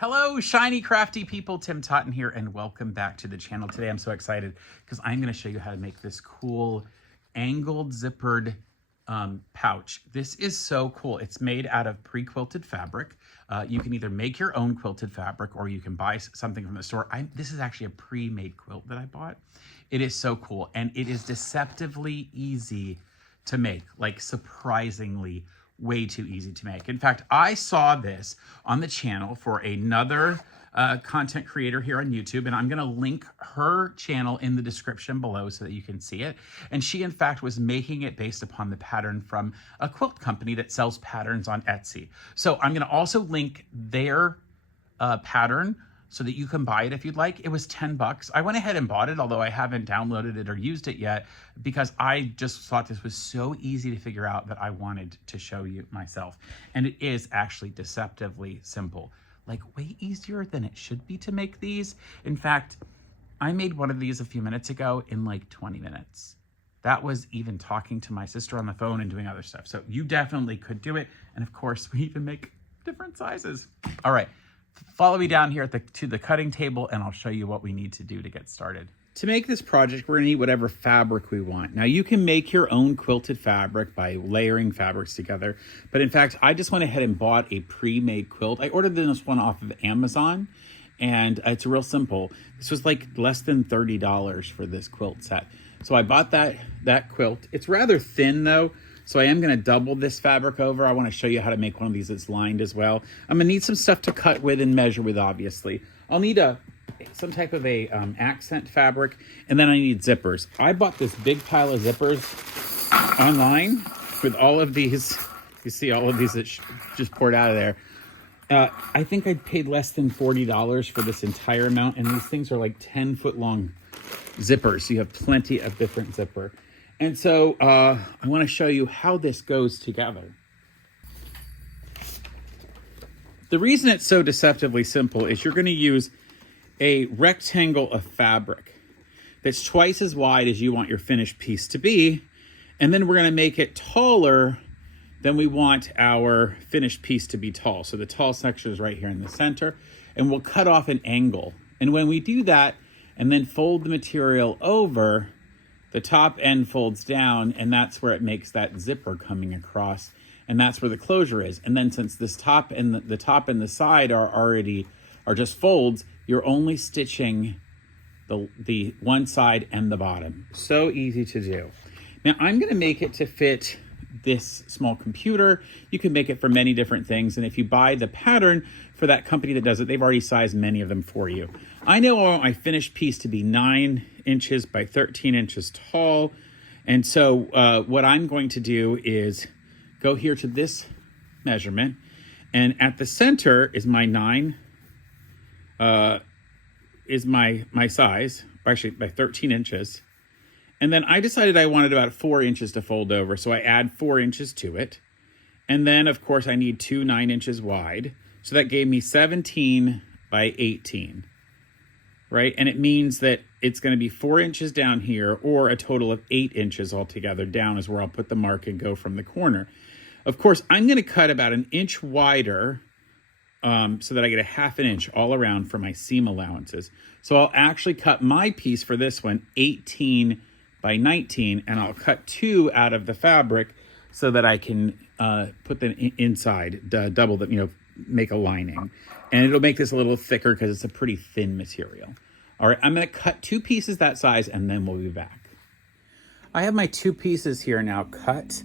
Hello, Shiny Crafty People. Tim Totten here, and welcome back to the channel. Today I'm so excited because I'm going to show you how to make this cool angled zippered pouch. This is so cool. It's made out of pre-quilted fabric. You can either make your own quilted fabric or you can buy something from the store. This is actually a pre-made quilt that I bought. It is so cool, and it is deceptively easy to make, like surprisingly way too easy to make. In fact, I saw this on the channel for another content creator here on YouTube, and I'm gonna link her channel in the description below so that you can see it. And she, in fact, was making it based upon the pattern from a quilt company that sells patterns on Etsy. So I'm gonna also link their pattern so that you can buy it if you'd like. It was 10 bucks. I went ahead and bought it, although I haven't downloaded it or used it yet, because I just thought this was so easy to figure out that I wanted to show you myself. And it is actually deceptively simple, like way easier than it should be to make these. In fact, I made one of these a few minutes ago in like 20 minutes. That was even talking to my sister on the phone and doing other stuff. So you definitely could do it. And of course, we even make different sizes. All right. Follow me down here to the cutting table, and I'll show you what we need to do to get started. To make this project, we're gonna need whatever fabric we want. Now, you can make your own quilted fabric by layering fabrics together, but in fact, I just went ahead and bought a pre-made quilt. I ordered this one off of Amazon, and it's real simple. This was like less than $30 for this quilt set. So I bought that quilt. It's rather thin though, so I am gonna double this fabric over. I wanna show you how to make one of these that's lined as well. I'm gonna need some stuff to cut with and measure with, obviously. I'll need some type of a accent fabric, and then I need zippers. I bought this big pile of zippers online with all of these. You see all of these that just poured out of there. I think I paid less than $40 for this entire amount, and these things are like 10-foot long zippers. So you have plenty of different zipper. And so I want to show you how this goes together. The reason it's so deceptively simple is you're going to use a rectangle of fabric that's twice as wide as you want your finished piece to be. And then we're going to make it taller than we want our finished piece to be tall. So the tall section is right here in the center, and we'll cut off an angle. And when we do that and then fold the material over, the top end folds down, and that's where it makes that zipper coming across, and that's where the closure is. And then since this top and the top and the side are just folds, you're only stitching the one side and the bottom. So easy to do. Now I'm gonna make it to fit this small computer. You can make it for many different things, and if you buy the pattern for that company that does it, they've already sized many of them for you. I know I want my finished piece to be 9 inches by 13 inches tall, and so what I'm going to do is go here to this measurement, and at the center is my 9 is my size, or actually by 13 inches. And then I decided I wanted about 4 inches to fold over, so I add 4 inches to it. And then, of course, I need 2 9 inches wide. So that gave me 17 by 18, right? And it means that it's going to be 4 inches down here, or a total of 8 inches altogether. Down is where I'll put the mark and go from the corner. Of course, I'm going to cut about 1 inch wider so that I get a 1/2 inch all around for my seam allowances. So I'll actually cut my piece for this one 18 by 19, and I'll cut 2 out of the fabric so that I can put them inside, double them, make a lining. And it'll make this a little thicker because it's a pretty thin material. All right, I'm gonna cut 2 pieces that size, and then we'll be back. I have my 2 pieces here now cut,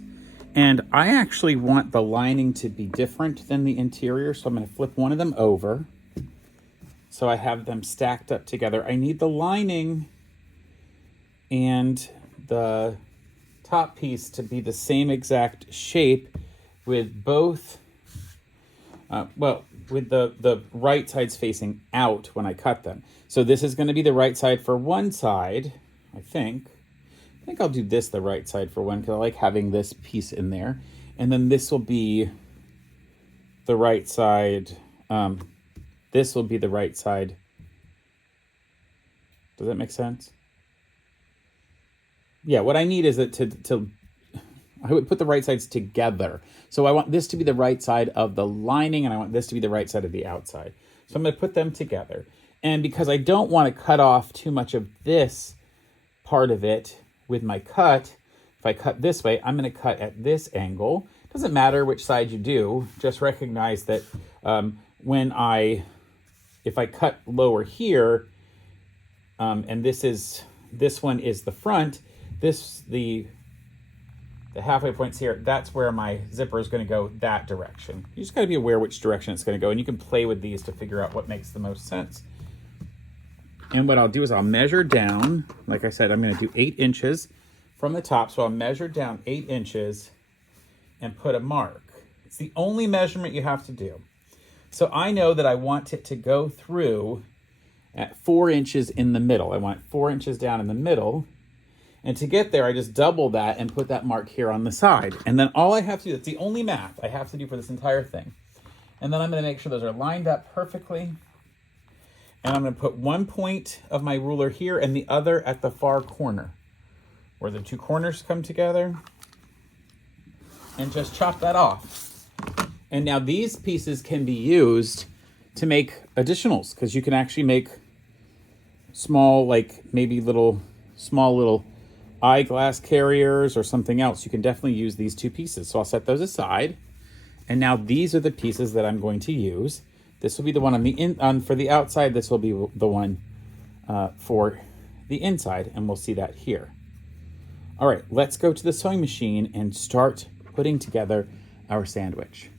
and I actually want the lining to be different than the interior, so I'm gonna flip one of them over so I have them stacked up together. I need the lining and the top piece to be the same exact shape with both, with the right sides facing out when I cut them. So this is gonna be the right side for one side, I think. I think I'll do this the right side for one because I like having this piece in there. And then this will be the right side. This will be the right side. Does that make sense? Yeah, what I need is it I would put the right sides together. So I want this to be the right side of the lining, and I want this to be the right side of the outside. So I'm going to put them together. And because I don't want to cut off too much of this part of it with my cut, if I cut this way, I'm going to cut at this angle. Doesn't matter which side you do, just recognize that if I cut lower here, and this one is the front, the halfway points here, that's where my zipper is going to go that direction. You just got to be aware which direction it's going to go, and you can play with these to figure out what makes the most sense. And what I'll do is I'll measure down. Like I said, I'm going to do 8 inches from the top. So I'll measure down 8 inches and put a mark. It's the only measurement you have to do. So I know that I want it to go through at 4 inches in the middle. I want 4 inches down in the middle. And to get there, I just double that and put that mark here on the side. And then all I have to do, that's the only math I have to do for this entire thing. And then I'm going to make sure those are lined up perfectly. And I'm going to put one point of my ruler here and the other at the far corner, where the 2 corners come together. And just chop that off. And now these pieces can be used to make additionals, because you can actually make small, like maybe small little eyeglass carriers or something else. You can definitely use these 2 pieces. So I'll set those aside. And now these are the pieces that I'm going to use. This will be the one for the outside. This will be the one for the inside, and we'll see that here. All right, let's go to the sewing machine and start putting together our sandwich.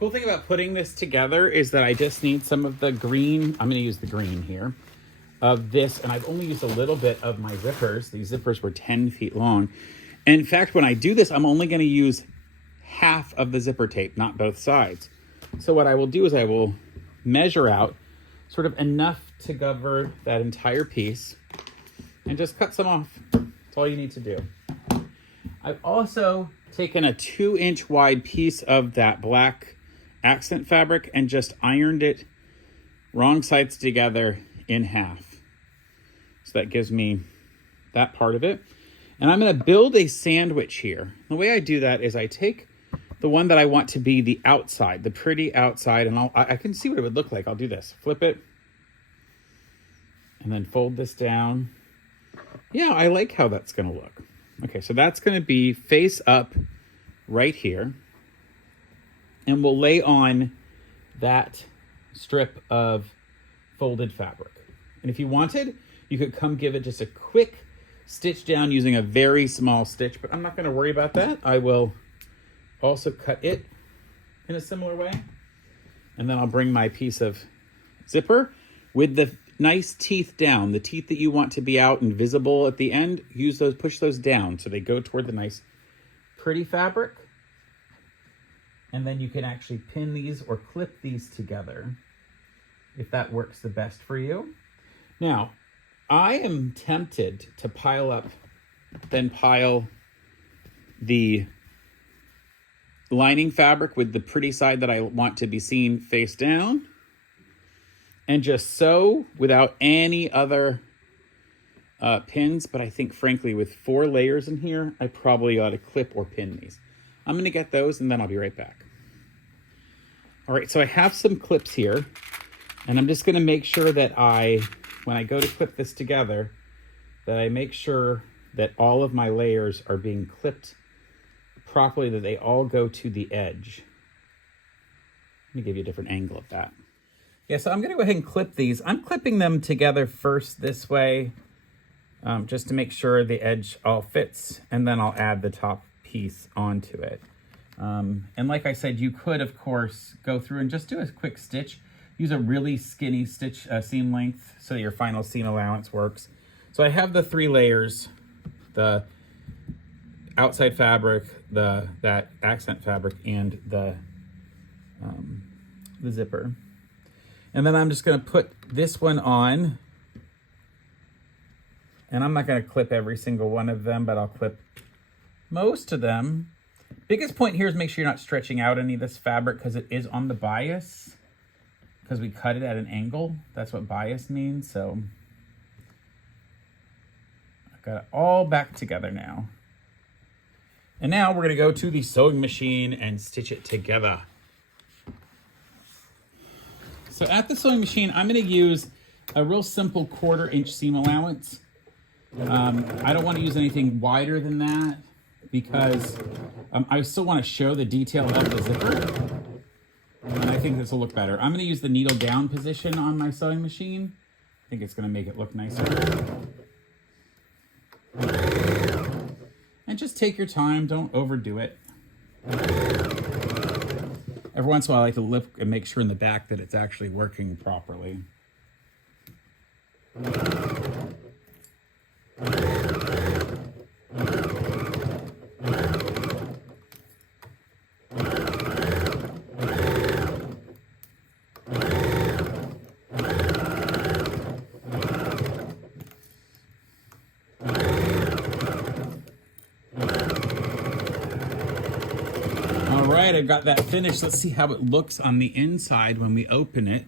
Cool thing about putting this together is that I just need some of the green. I'm going to use the green here of this, and I've only used a little bit of my zippers. These zippers were 10 feet long. And in fact, when I do this, I'm only going to use half of the zipper tape, not both sides. So what I will do is I will measure out sort of enough to cover that entire piece and just cut some off. That's all you need to do. I've also taken a 2-inch wide piece of that black accent fabric and just ironed it wrong sides together in half. So that gives me that part of it. And I'm going to build a sandwich here. The way I do that is I take the one that I want to be the outside, the pretty outside, and I can see what it would look like. I'll do this. Flip it. And then fold this down. Yeah, I like how that's going to look. Okay, so that's going to be face up right here. And we'll lay on that strip of folded fabric. And if you wanted, you could come give it just a quick stitch down using a very small stitch, but I'm not going to worry about that. I will also cut it in a similar way. And then I'll bring my piece of zipper with the nice teeth down, the teeth that you want to be out and visible at the end. Use those, push those down so they go toward the nice pretty fabric. And then you can actually pin these or clip these together if that works the best for you. Now, I am tempted to pile the lining fabric with the pretty side that I want to be seen face down and just sew without any other pins. But I think, frankly, with 4 layers in here, I probably ought to clip or pin these. I'm going to get those and then I'll be right back. All right, so I have some clips here, and I'm just going to make sure that when I go to clip this together, that I make sure that all of my layers are being clipped properly, that they all go to the edge. Let me give you a different angle of that. Yeah, so I'm going to go ahead and clip these. I'm clipping them together first this way, just to make sure the edge all fits, and then I'll add the top piece onto it. And like I said, you could, of course, go through and just do a quick stitch. Use a really skinny stitch seam length so your final seam allowance works. So I have the 3 layers, the outside fabric, that accent fabric, and the zipper. And then I'm just going to put this one on. And I'm not going to clip every single one of them, but I'll clip most of them. Biggest point here is make sure you're not stretching out any of this fabric because it is on the bias, because we cut it at an angle. That's what bias means. So I've got it all back together now. And now we're going to go to the sewing machine and stitch it together. So at the sewing machine, I'm going to use a real simple 1/4 inch seam allowance. I don't want to use anything wider than that because I still want to show the detail of the zipper. And I think this will look better. I'm going to use the needle down position on my sewing machine. I think it's going to make it look nicer. And just take your time. Don't overdo it. Every once in a while, I like to look and make sure in the back that it's actually working properly. I got that finished. Let's see how it looks on the inside when we open it.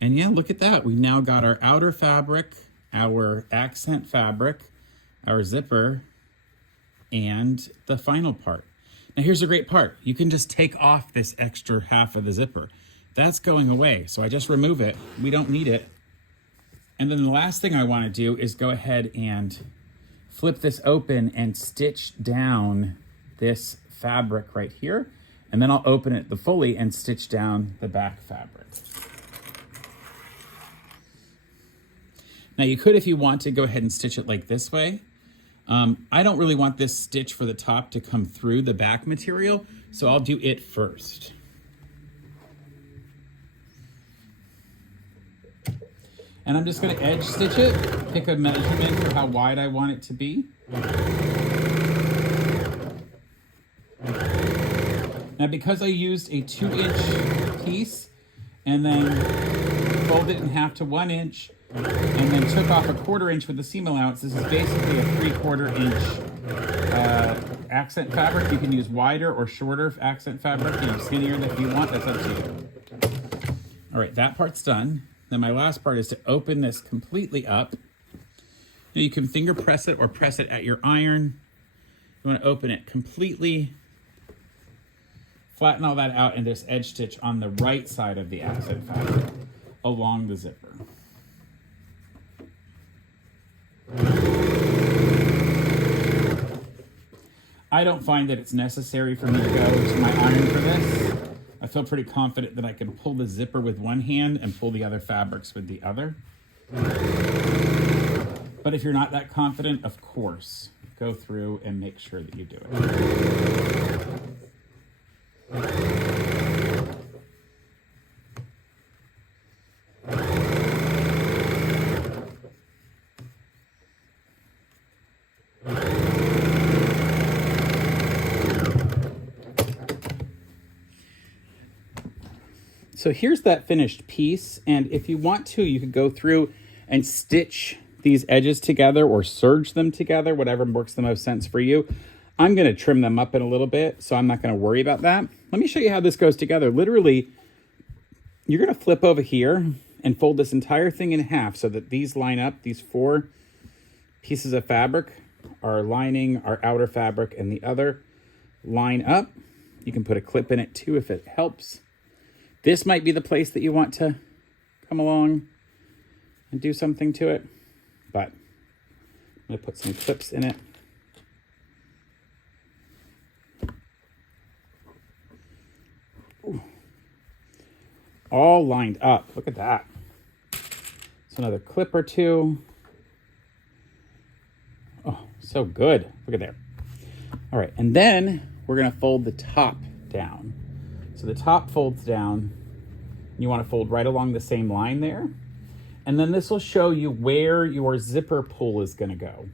And yeah, look at that. We now got our outer fabric, our accent fabric, our zipper, and the final part. Now here's a great part. You can just take off this extra half of the zipper. That's going away. So I just remove it. We don't need it. And then the last thing I want to do is go ahead and flip this open and stitch down this fabric right here. And then I'll open it fully and stitch down the back fabric. Now you could, if you want to, go ahead and stitch it like this way. I don't really want this stitch for the top to come through the back material, so I'll do it first. And I'm just going to edge stitch it, pick a measurement for how wide I want it to be. Now, because I used a 2-inch piece and then folded it in half to 1 inch and then took off a 1/4 inch with the seam allowance, this is basically a 3/4 inch accent fabric. You can use wider or shorter accent fabric, skinnier if you want, that's up to you. All right, that part's done. Then my last part is to open this completely up. Now you can finger press it or press it at your iron. You want to open it completely. Flatten all that out and just edge stitch on the right side of the accent fabric along the zipper. I don't find that it's necessary for me to go to my iron for this. I feel pretty confident that I can pull the zipper with one hand and pull the other fabrics with the other. But if you're not that confident, of course, go through and make sure that you do it. So here's that finished piece, and if you want to, you could go through and stitch these edges together or serge them together, whatever works the most sense for you. I'm going to trim them up in a little bit, so I'm not going to worry about that. Let me show you how this goes together. Literally, you're going to flip over here and fold this entire thing in half so that these line up. These 4 pieces of fabric are lining our outer fabric, and the other line up. You can put a clip in it too if it helps. This might be the place that you want to come along and do something to it, but I'm going to put some clips in it. Ooh. All lined up. Look at that. So another clip or two. Oh, so good. Look at there. All right, and then we're going to fold the top down. So the top folds down. You want to fold right along the same line there. And then this will show you where your zipper pull is going to go.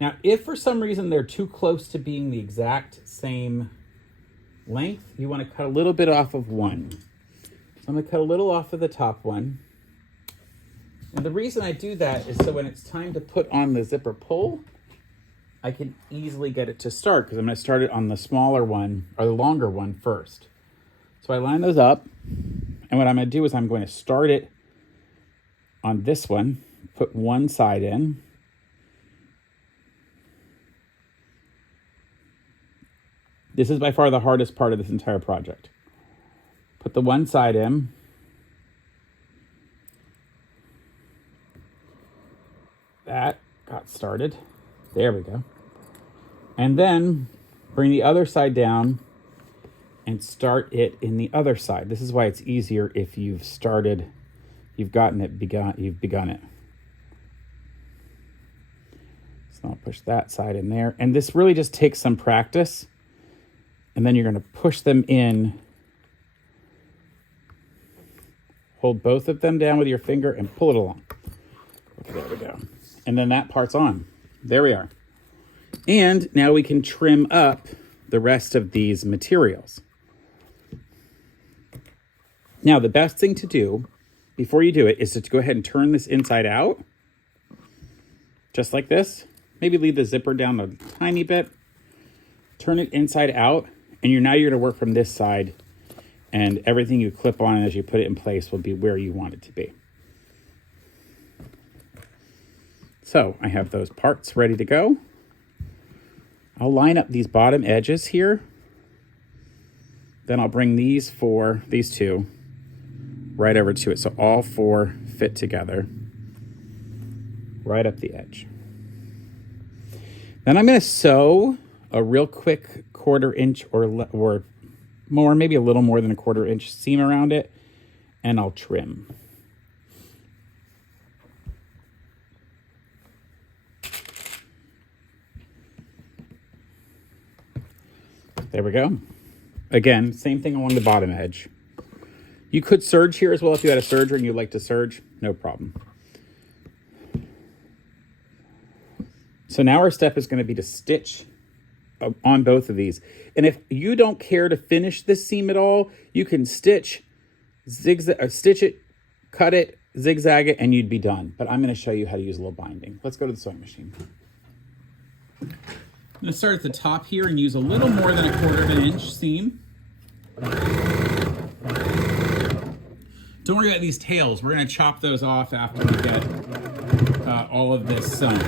Now, if for some reason they're too close to being the exact same length, you want to cut a little bit off of one. So I'm going to cut a little off of the top one. And the reason I do that is so when it's time to put on the zipper pull, I can easily get it to start, because I'm going to start it on the smaller one or the longer one first. So I line those up, and what I'm going to do is I'm going to start it on this one, put one side in, this is by far the hardest part of this entire project. Put the one side in, that got started. There we go. And then bring the other side down and start it in the other side. This is why it's easier if you've begun it. So I'll push that side in there. And this really just takes some practice. And then you're going to push them in. Hold both of them down with your finger and pull it along. Okay, there we go. And then that part's on. There we are. And now we can trim up the rest of these materials. Now, the best thing to do before you do it is to go ahead and turn this inside out. Just like this. Maybe leave the zipper down a tiny bit. Turn it inside out. And you're going to work from this side. And everything you clip on as you put it in place will be where you want it to be. So I have those parts ready to go. I'll line up these bottom edges here. Then I'll bring these two right over to it. So all four fit together right up the edge. Then I'm going to sew a real quick 1/4 inch or more, maybe a little more than a 1/4 inch seam around it, and I'll trim. There we go. Again, same thing along the bottom edge. You could serge here as well if you had a serger and you'd like to serge, no problem. So now our step is going to be to stitch on both of these. And if you don't care to finish this seam at all, you can stitch it, cut it, zigzag it, and you'd be done. But I'm going to show you how to use a little binding. Let's go to the sewing machine. I'm going to start at the top here and use a little more than a 1/4 inch seam. Don't worry about these tails. We're going to chop those off after we get all of this sewn.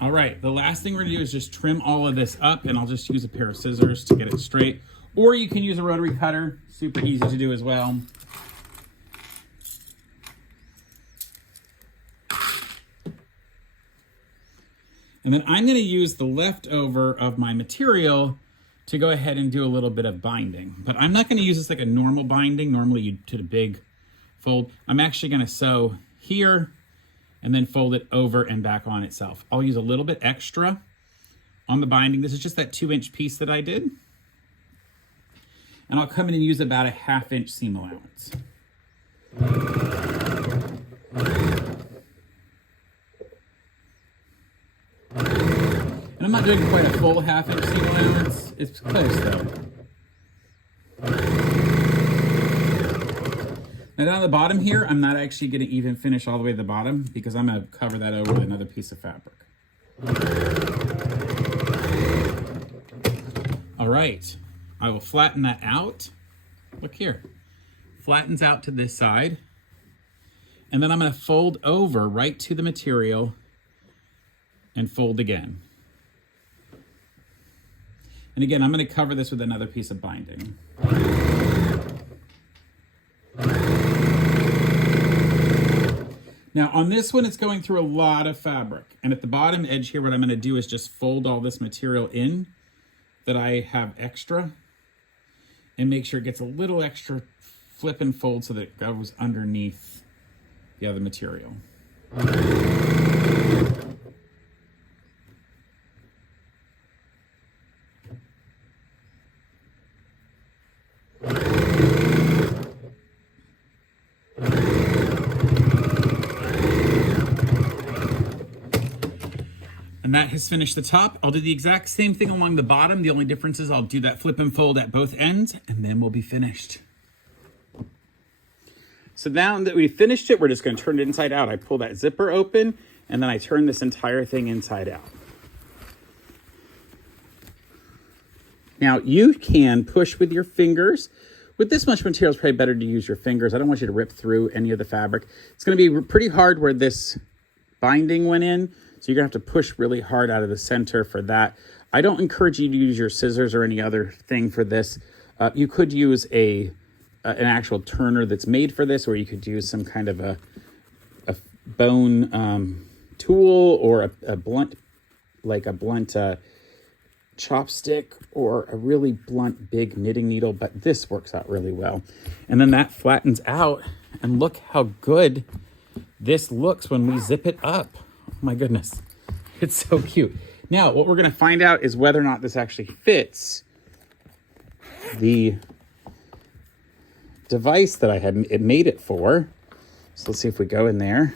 All right, the last thing we're gonna do is just trim all of this up, and I'll just use a pair of scissors to get it straight. Or you can use a rotary cutter, super easy to do as well. And then I'm gonna use the leftover of my material to go ahead and do a little bit of binding. But I'm not gonna use this like a normal binding. Normally you do a big fold. I'm actually gonna sew here and then fold it over and back on itself. I'll use a little bit extra on the binding. This is just that 2-inch piece that I did. And I'll come in and use about a 1/2 inch seam allowance. And I'm not doing quite a full 1/2 inch seam allowance. It's close though. Now down the bottom here, I'm not actually going to even finish all the way to the bottom because I'm going to cover that over with another piece of fabric. All right, I will flatten that out. Look here, flattens out to this side. And then I'm going to fold over right to the material and fold again. And again, I'm going to cover this with another piece of binding. Now on this one, it's going through a lot of fabric. And at the bottom edge here, what I'm gonna do is just fold all this material in that I have extra and make sure it gets a little extra flip and fold so that it goes underneath the other material. And that has finished the top. I'll do the exact same thing along the bottom. The only difference is I'll do that flip and fold at both ends, and then we'll be finished. So now that we finished it, we're just going to turn it inside out. I pull that zipper open, and then I turn this entire thing inside out. Now, you can push with your fingers. With this much material, it's probably better to use your fingers. I don't want you to rip through any of the fabric. It's going to be pretty hard where this binding went in. So you're gonna have to push really hard out of the center for that. I don't encourage you to use your scissors or any other thing for this. You could use an actual turner that's made for this, or you could use some kind of a bone tool, or a blunt, like a blunt chopstick, or a really blunt big knitting needle, but this works out really well. And then that flattens out, and look how good this looks when we zip it up. Oh my goodness, it's so cute. Now, what we're gonna find out is whether or not this actually fits the device that I had made it for. So let's see if we go in there.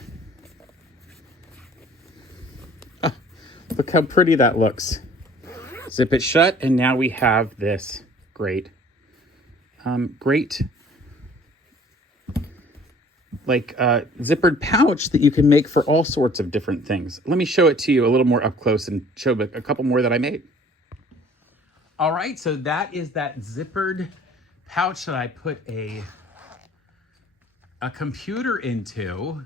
Oh, look how pretty that looks. Zip it shut, and now we have this great zippered pouch that you can make for all sorts of different things. Let me show it to you a little more up close and show a couple more that I made. All right, so that is that zippered pouch that I put a computer into.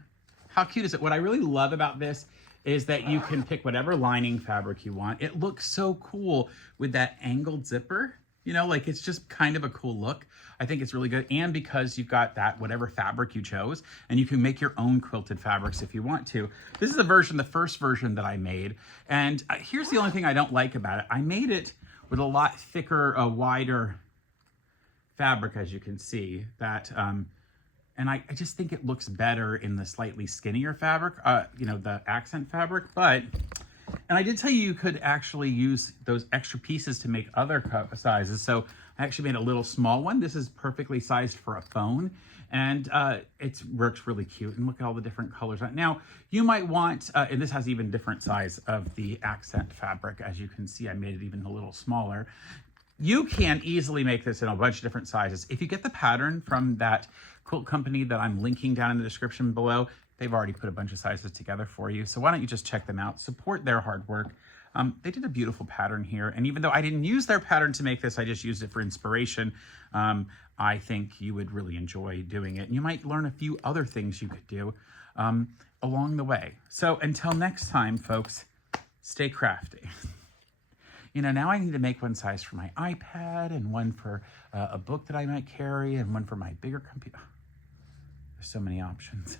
How cute is it? What I really love about this is that you can pick whatever lining fabric you want. It looks so cool with that angled zipper. You know, like, it's just kind of a cool look. I think it's really good. And because you've got that, whatever fabric you chose, and you can make your own quilted fabrics if you want to. This is the first version that I made. And here's the only thing I don't like about it. I made it with a lot thicker, wider fabric, as you can see. And I just think it looks better in the slightly skinnier fabric, you know, the accent fabric. And I did tell you could actually use those extra pieces to make other sizes. So I actually made a little small one. This is perfectly sized for a phone, and it works really cute. And look at all the different colors. Now, you might want, and this has even different size of the accent fabric. As you can see, I made it even a little smaller. You can easily make this in a bunch of different sizes. If you get the pattern from that quilt company that I'm linking down in the description below, they've already put a bunch of sizes together for you. So why don't you just check them out, support their hard work. They did a beautiful pattern here. And even though I didn't use their pattern to make this, I just used it for inspiration. I think you would really enjoy doing it. And you might learn a few other things you could do along the way. So until next time, folks, stay crafty. You know, now I need to make one size for my iPad, and one for a book that I might carry, and one for my bigger computer. There's so many options.